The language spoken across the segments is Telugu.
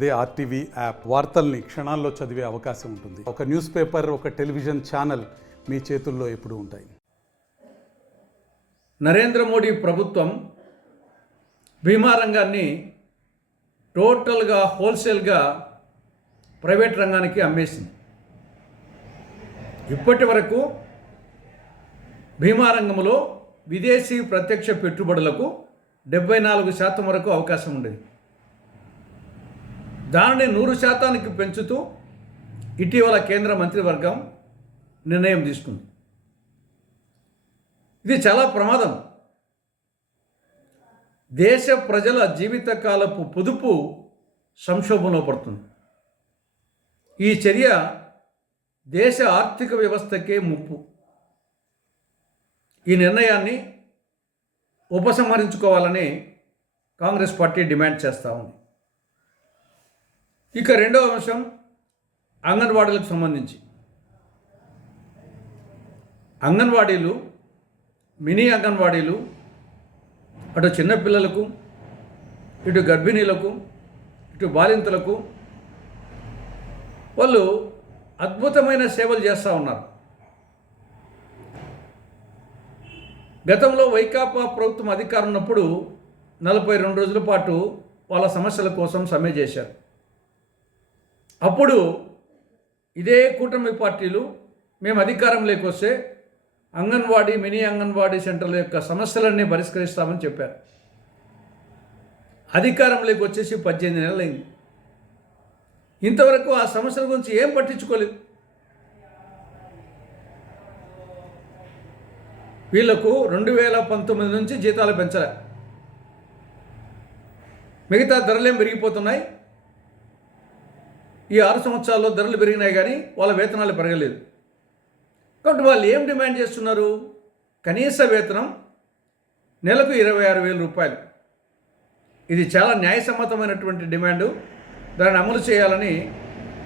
అదే ఆర్టీవీ యాప్ వార్తల్ని క్షణాల్లో చదివే అవకాశం ఉంటుంది. ఒక న్యూస్ పేపర్, ఒక టెలివిజన్ ఛానల్ మీ చేతుల్లో ఎప్పుడూ ఉంటాయి. నరేంద్ర మోడీ ప్రభుత్వం బీమా రంగాన్ని టోటల్గా హోల్సేల్గా ప్రైవేట్ రంగానికి అమ్మేసింది. ఇప్పటి వరకు బీమా రంగంలో విదేశీ ప్రత్యక్ష పెట్టుబడులకు 74% వరకు అవకాశం ఉండేది. దానిని 100% పెంచుతూ ఇటీవల కేంద్ర మంత్రివర్గం నిర్ణయం తీసుకుంది. ఇది చాలా ప్రమాదం. దేశ ప్రజల జీవితకాలపు పొదుపు సంక్షోభంలో పడుతుంది. ఈ చర్య దేశ ఆర్థిక వ్యవస్థకే ముప్పు. ఈ నిర్ణయాన్ని ఉపసంహరించుకోవాలని కాంగ్రెస్ పార్టీ డిమాండ్ చేస్తూ ఉంది. ఇక రెండవ అంశం అంగన్వాడీలకు సంబంధించి. అంగన్వాడీలు, మినీ అంగన్వాడీలు అటు చిన్నపిల్లలకు, ఇటు గర్భిణీలకు, ఇటు బాలింతలకు వాళ్ళు అద్భుతమైన సేవలు చేస్తూ ఉన్నారు. గతంలో వైకాపా ప్రభుత్వం అధికారం ఉన్నప్పుడు 42 రోజుల పాటు వాళ్ళ సమస్యల కోసం సమ్మె చేశారు. అప్పుడు ఇదే కూటమి పార్టీలు మేము అధికారంలోకి వస్తే అంగన్వాడీ, మినీ అంగన్వాడీ సెంటర్ల యొక్క సమస్యలన్నీ పరిష్కరిస్తామని చెప్పారు. అధికారంలోకి వచ్చేసి 18 నెలలు అయింది. ఇంతవరకు ఆ సమస్యల గురించి ఏం పట్టించుకోలేదు. వీళ్లకు 2019 నుంచి జీతాలు పెంచలే. మిగతా ధరలేం పెరిగిపోతున్నాయి. ఈ 6 సంవత్సరాల్లో ధరలు పెరిగినాయి కానీ వాళ్ళ వేతనాలు పెరగలేదు. కాబట్టి వాళ్ళు ఏం డిమాండ్ చేస్తున్నారు? కనీస వేతనం నెలకు 26,000 రూపాయలు. ఇది చాలా న్యాయసమ్మతమైనటువంటి డిమాండు. దాన్ని అమలు చేయాలని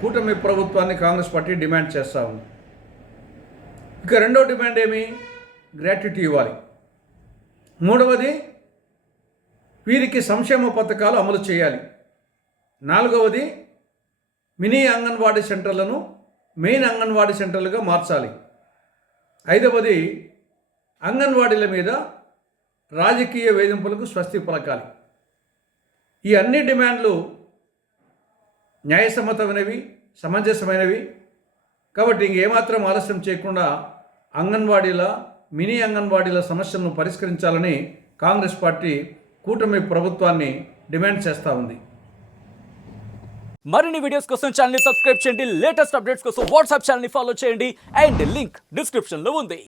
కూటమి ప్రభుత్వాన్ని కాంగ్రెస్ పార్టీ డిమాండ్ చేస్తూ ఉంది. ఇక రెండో డిమాండ్ ఏమి? గ్రాట్యుటీ ఇవ్వాలి. మూడవది వీరికి సంక్షేమ పథకాలు అమలు చేయాలి. నాలుగవది మినీ అంగన్వాడీ సెంటర్లను మెయిన్ అంగన్వాడీ సెంటర్లుగా మార్చాలి. ఐదవది అంగన్వాడీల మీద రాజకీయ వేధింపులకు స్వస్తి పలకాలి. ఈ అన్ని డిమాండ్లు న్యాయసమ్మతమైనవి, సమంజసమైనవి. కాబట్టి ఇంకేమాత్రం ఆలస్యం చేయకుండా అంగన్వాడీల, మినీ అంగన్వాడీల సమస్యలను పరిష్కరించాలని కాంగ్రెస్ పార్టీ కూటమి ప్రభుత్వాన్ని డిమాండ్ చేస్తూ ఉంది. మరిన్ని వీడియోస్ కోసం ఛానల్ ని సబ్స్క్రైబ్ చేయండి. లేటెస్ట్ అప్డేట్స్ కోసం వాట్సాప్ ఛానల్ ని ఫాలో చేయండి. అండ్ లింక్ డిస్క్రిప్షన్ లో ఉంది.